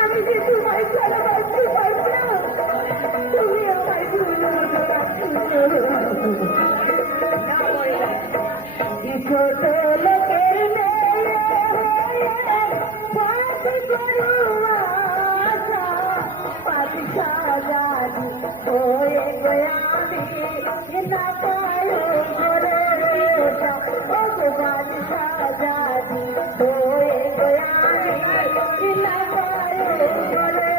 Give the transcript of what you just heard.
আমি যে তোমায় ছাড়া বাঁচতে পারবো না, তুমি আমায় ছোট লোকের মেয়ে পাতি করুয়া পাতি সাজানি হয়ে গয়ামি না পায়ো ঘরে ও পাতি সাজানি হয়ে গয়ামি না পায়ো ঘরে